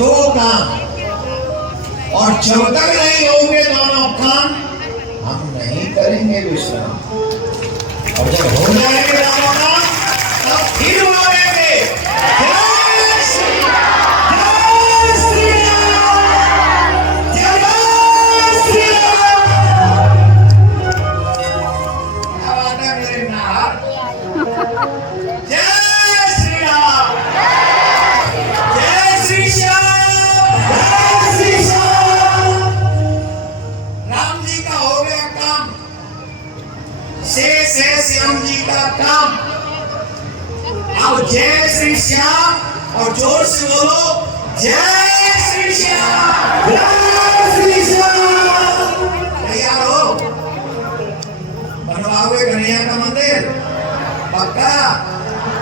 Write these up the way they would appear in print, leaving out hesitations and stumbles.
दो काम, और जब तक नहीं होंगे दोनों काम हम नहीं करेंगे विश्राम, और जब हो जाएंगे दोनों काम तब फिर बोलेंगे जय श्री राम, जय श्री राम, जय श्री राम। क्या बात है मेरे नाथ, जय श्री राम, जय श्री श्याम, जय श्री श्याम। राम जी का हो गया काम, शेष है श्याम जी का काम। अब जय श्री श्याम, और जोर से बोलो जय श्री श्याम, जय श्री श्याम। तैयार हो, बनवाओगे कन्हैया का मंदिर पक्का,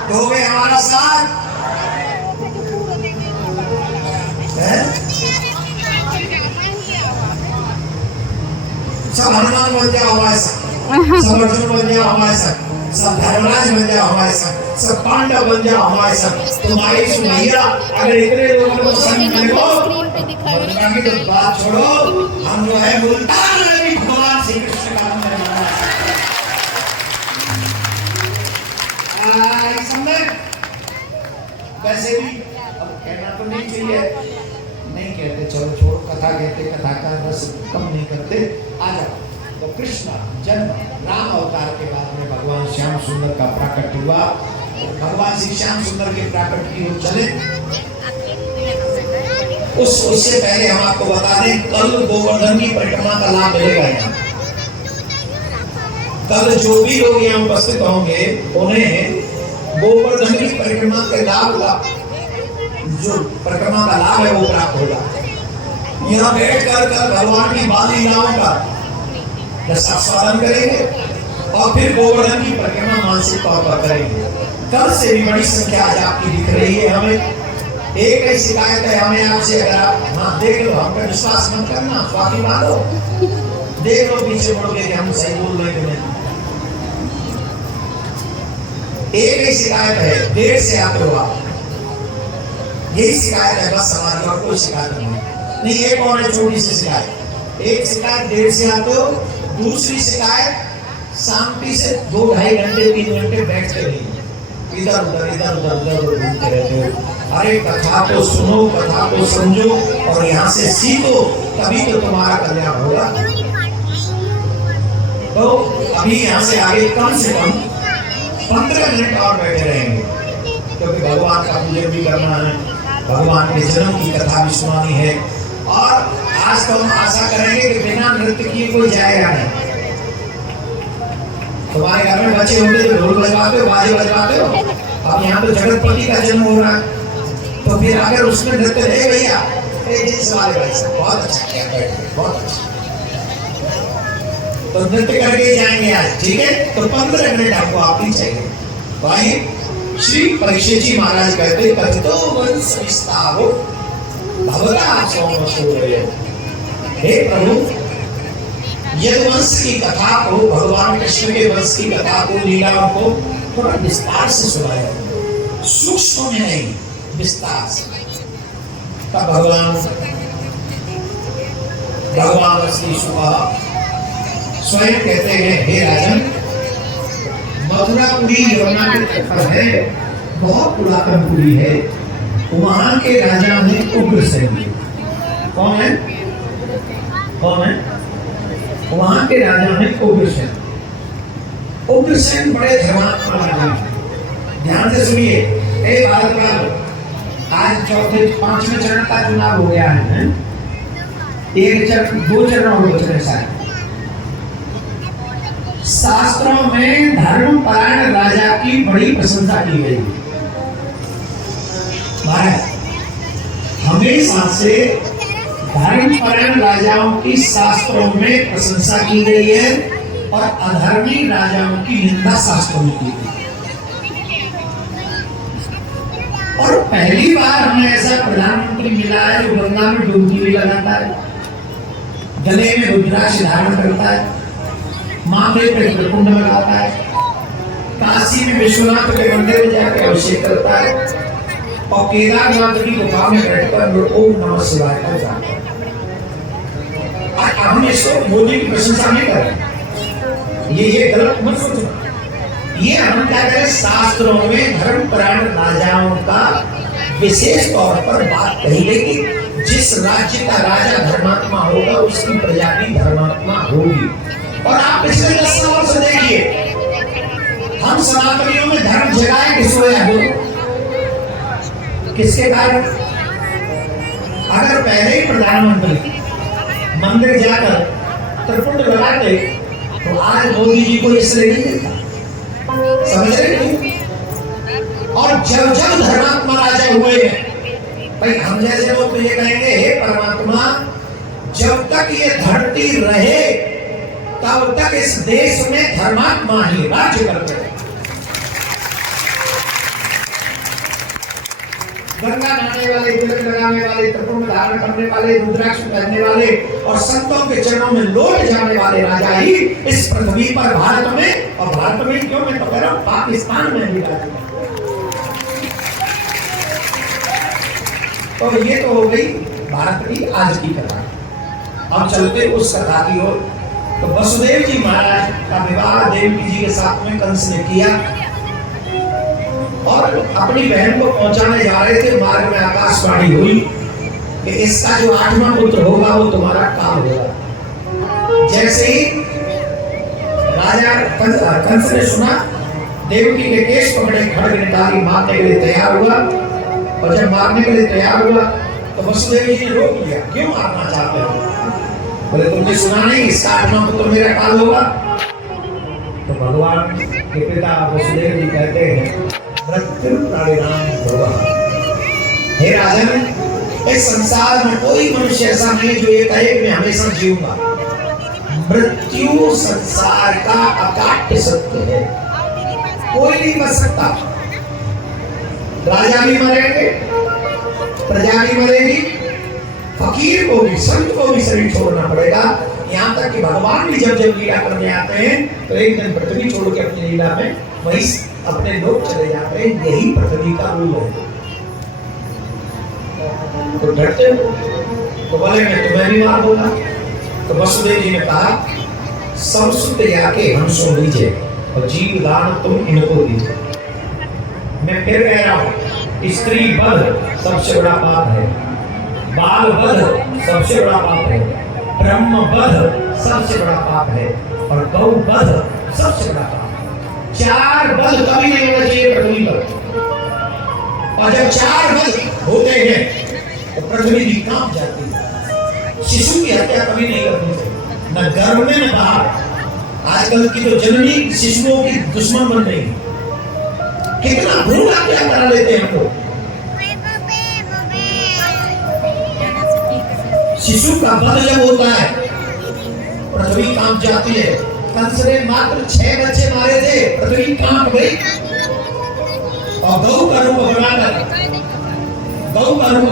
दोगे हमारा साथ है? सब हनुमान बन जाओ हमारे साथ, सब अर्जुन बन जाओ हमारे साथ, सब धर्मराज बन जाओ हमारे साथ, सब पांडव बन जाओ हमारे साथ। तुम्हारी सुनैया अगर इतने लोगों को पसंद करे हो तो बात छोड़ो, हम जो है मुल्तान में भी भगवान श्री कृष्ण का मंदिर समझे। वैसे भी अब कहना तो नहीं चाहिए, नहीं कहते, चलो छोड़ो, कथा कहते, कथा का रस कम नहीं करते। आ जाओ, तो कृष्ण जन्म राम अवतार के बाद में भगवान श्याम सुंदर का प्राकट हुआ। भगवान श्री श्याम सुंदर के प्राकट की ओर चले। उससे पहले हम आपको बता दें, कल गोवर्धन की परिक्रमा का लाभ मिलेगा यहाँ। कल जो भी लोग यहाँ उपस्थित होंगे उन्हें गोवर्धन की परिक्रमा के लाभ का, जो परिक्रमा का लाभ है वो प्राप्त होगा। यहाँ बैठकर कर भगवान की बाल लीलाओं का रसास्वादन करेंगे और फिर गोवर्धन की परिक्रमा मानसिक तौर पर करेंगे। कल से भी बड़ी संख्या आज आपकी दिख रही है। हमें एक ही शिकायत है हमें आपसे, अगर आप हाँ देख लो, हम पे विश्वास मत करना, स्वामी मानो, देख लो पीछे मुड़ के कि हम सही बोल रहे हैं नहीं। एक ही शिकायत है, देर से आते हो आप, यही शिकायत है बस हमारी, और कोई शिकायत नहीं। एक और है छोटी सी शिकायत, एक शिकायत देर से आते हो, दूसरी शिकायत शांति से 2-2.5 घंटे 3 घंटे बैठते रहिए, इधर उधर घूमते रहते हो। अरे कथा को सुनो, कथा को समझो और यहाँ से सीखो, तभी तो तुम्हारा कल्याण होगा। तो अभी यहाँ से आगे कम से कम 15 मिनट और बैठे रहेंगे, क्योंकि भगवान का पूजन भी करना है, भगवान के जन्म की कथा भी सुनानी है। और आज तो हम आशा करेंगे कि बिना नृत्य किए कोई जाएगा नहीं। तुम्हारे घर में बच्चे होंगे जो ढोल बजवाते हो, बाजे बजवाते हो, अब यहाँ तो जगतपति का जन्म हो रहा है, तो फिर अगर उसमें नृत्य रहे भैया, भाई साहब बहुत अच्छा किया, बहुत अच्छा, तो नृत्य करके जाएंगे आज, ठीक है। तो 15 मिनट आपको आप ही चाहिए। भाई श्री परीक्षित जी महाराज कहते, कथितो वंश विस्तारो भवता सोमसूर्य। हे प्रभु, यदि वंश की कथा को, भगवान कृष्ण के वंश की कथा को, लीलाओं को थोड़ा विस्तार से सुनाया, सूक्ष्म में नहीं, विस्तार से। तब भगवान श्री सुबह स्वयं कहते हैं, हे राजन, मथुरापुरी यमुना के तट पर है, बहुत पुरातनपुरी है, वहां के राजा हैं उग्रसेन। कौन है? कौन है? वहां के राजा हैं उग्रसेन। उग्रसेन बड़े धर्मात्मा राजा हैं। ध्यान से सुनिए, ए भारत वालों, आज 5वें चरण का चुनाव हो गया है। 2 चरण हो गए शायद। शास्त्रों में धर्मपरायण राजा की बड़ी प्रशंसा की गई। हमेशा से धर्मपरायण राजाओं की शास्त्रों में प्रशंसा की गई है और अधर्मी राजाओं की निंदा शास्त्रों में की गई। और पहली बार हमें ऐसा प्रधानमंत्री मिला है जो गंगा में डुबकी भी लगाता है, गले में रुद्राक्ष धारण करता है, माथे पे त्रिपुंड लगाता है, काशी में विश्वनाथ के मंदिर में जाकर अभिषेक करता है, और केदारनाथ की गुफा में बैठकर ओम नमः शिवाय का जाप करें। हम इसको मोदी की प्रशंसा नहीं कर रहे, ये गलत मत सोचो। ये हम क्या करें, शास्त्रों में धर्मपरायण राजाओं का विशेष तौर पर बात कही गई कि जिस राज्य का राजा धर्मात्मा होगा उसकी प्रजा भी धर्मात्मा होगी। और आप पिछले 10 सालों से देखिए, हम सनातनियों में धर्म जगाए किस वजह, किसके कारण? अगर पहले ही प्रधानमंत्री मंदिर जाकर त्रिपुंड लगाते तो आज मोदी जी को इसलिए नहीं देता, समझ रहे नहीं? और जब जब धर्मात्मा राजा हुए हैं, भाई हम जैसे लोग तो ये कहेंगे, हे परमात्मा जब तक ये धरती रहे तब तक इस देश में धर्मात्मा ही राज्य करते रहे। गंगा नहाने वाले, तिलक लगाने वाले, त्रिपुंड धारण करने वाले, रुद्राक्ष पहनने वाले और संतों के चरणों में लौट जाने वाले राजा ही इस पृथ्वी पर भारत में, और भारत में क्यों, मैं तो कह रहा हूं पाकिस्तान में भी राजा। तो ये तो हो गई भारत की आज की कथा। अब चलते उस कथा की ओर। तो वसुदेव जी महाराज का विवाह देवकी जी के साथ में कंस ने किया और अपनी बहन को पहुंचाने जा रहे थे। मार्ग में आकाशवाणी हुई कि इसका जो 8वां पुत्र होगा वो तुम्हारा काल होगा। जैसे ही राजा कंस ने सुना, देवकी के केश पकड़े, खड़ग निकाली, मारने के लिए तैयार हुआ। और जब मारने के लिए तैयार हुआ तो वसुदेव जी ने रोक लिया, क्यों मारना चाहते हो? बोले तुमने सुना नहीं, इसका 8वां पुत्र मेरा काल होगा। तो भगवान के पिता वसुदेव जी कहते हैं, हे राजन, इस संसार में कोई मनुष्य ऐसा नहीं जो ये कहे मैं हमेशा जीऊंगा। मृत्यु संसार का अकाट्य सत्य है, कोई नहीं बच सकता। राजा भी मरेंगे, प्रजा भी मरेगी, फकीर को भी, संत को भी शरीर छोड़ना पड़ेगा। यहाँ तक कि भगवान भी जब जब लीला करने आते हैं तो एक दिन पृथ्वी छोड़ के अपनी लीला में वही अपने लोग चले जाते हैं। यही पृथ्वी का रूल है। तो डरते हो तो बोले मैं तुम्हें भी मार दूंगा। तो वसुदेव जी ने कहा, सब सुत याके हंसो लीजिए और जीव दान तुम इनको दीजिए। मैं फिर कह रहा हूँ, स्त्री वध सबसे बड़ा पाप है, बाल वध सबसे बड़ा पाप है, ब्रह्म वध सबसे बड़ा पाप है और गौ वध सबसे बड़ा पाप है। 4 वध कभी नहीं होना चाहिए पृथ्वी पर। और जब 4 वध होते हैं तो पृथ्वी भी कांप जाती है। शिशु की हत्या कभी नहीं करनी चाहिए, न गर्भ में न बाहर। आजकल की तो जननी शिशुओं की दुश्मन बन रही है। कितना भ्रूण हत्या करा लेते हैं हमको। शिशु का वध जब होता है पृथ्वी कांप जाती है। कंस ने मात्र 6 बच्चे मारे थे, पृथ्वी कांप गई। और गौ का रूप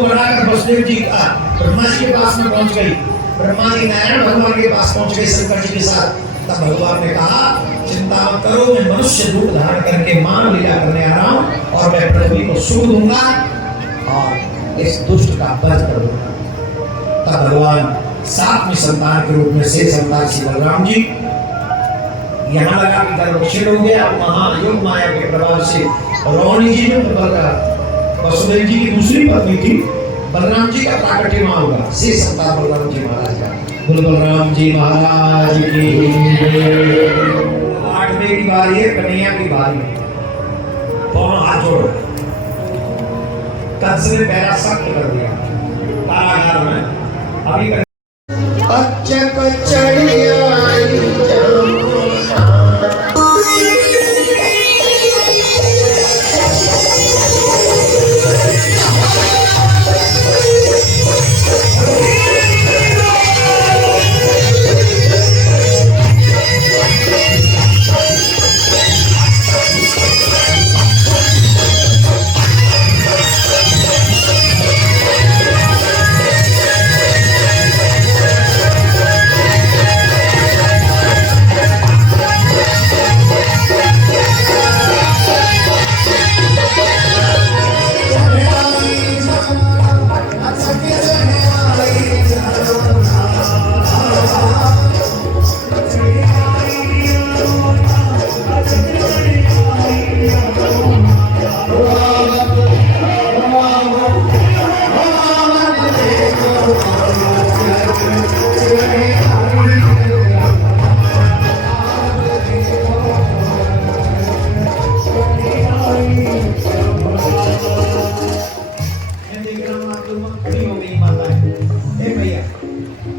बनाकर वसुदेव जी का ब्रह्मा जी के पास में पहुंच गई। ब्रह्मा जी नारायण भगवान के पास पहुंच गए शंकर जी के साथ। तब भगवान ने कहा, चिंता मत करो, मैं मनुष्य रूप धारण करके मानव लीला करने आ रहा हूं और मैं पृथ्वी को सुख दूंगा और इस दुष्ट का वध कर दूंगा। तब भगवान 7वीं संतान के रूप में से संतान श्री बलराम जी यहाँ लगा कि गर्भ क्षीण हो गया। महायोग माया के प्रभाव से रोहिणी जी ने वसुदेव जी की दूसरी पत्नी थी, बलराम जी का प्राकट्य वहां होगा। से संतान बलराम जी महाराज का। बोल बलराम जी महाराज की। 8वें की बारी है, कन्हैया की बारी है। दोनों हाथ जोड़ो। कंस ने पहला सख्त कर दिया कारागार में। अभी अचक चढ़िया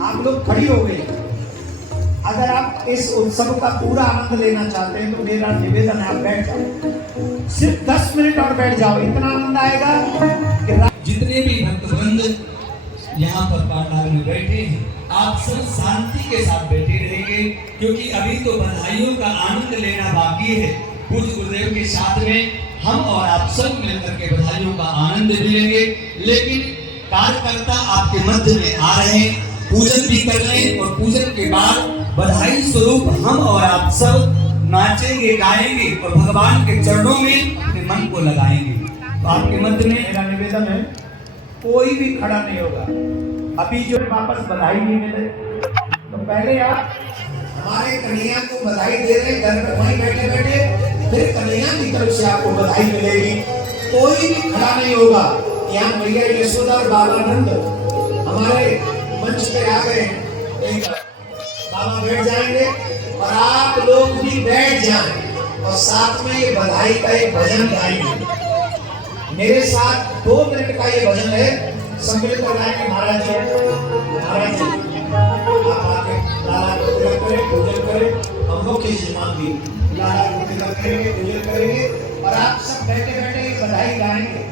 आप लोग खड़ी हो गई। अगर आप इस उत्सव का पूरा आनंद लेना चाहते हैं तो मेरा निवेदन है आप बैठ जाओ, सिर्फ 10 मिनट और बैठ जाओ, इतना आनंद आएगा कि जितने भी भक्तवृंद यहाँ पर पांडाल में बैठे हैं, आप सब शांति के साथ बैठे रहेंगे, क्योंकि अभी तो बधाइयों का आनंद लेना बाकी है। पूज्य गुरुदेव के साथ में हम और आप सब मिलकर के बधाइयों का आनंद भी लेंगे, लेकिन कार्यकर्ता आपके मध्य में आ रहे हैं, पूजन भी कर रहे हैं, और पूजन के बाद बधाई स्वरूप हम और आप सब नाचेंगे, गाएंगे और भगवान के चरणों में अपने मन को लगाएंगे। तो आपके मध्य में मेरा निवेदन है कोई भी खड़ा नहीं होगा। अभी जो वापस बधाई नहीं मिले तो पहले आप हमारे कन्हैया को बधाई दे रहे घर में वहीं बैठे बैठे, फिर कन्हैया की तरफ से आपको बधाई मिलेगी। कोई भी खड़ा नहीं होगा। यहाँ मैया यशोदा और बाबानंद हमारे मंच पे आ गए हैं, बाबा बैठ जाएंगे और आप लोग भी बैठ जाएं और साथ में ये बधाई का एक भजन गाएंगे। मेरे साथ 2 मिनट का ये भजन है, सम्मिलित कराएंगे महाराज जी। महाराज जी आप आके लाला को तिलक करें, पूजन करें, हम लोग के यजमान भी लाला को तिलक करेंगे, पूजन करेंगे और आप सब बैठे बैठे बधाई गाएंगे।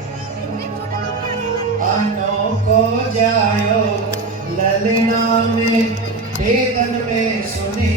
अन्नों को जायो ललना में वेदन में सुनी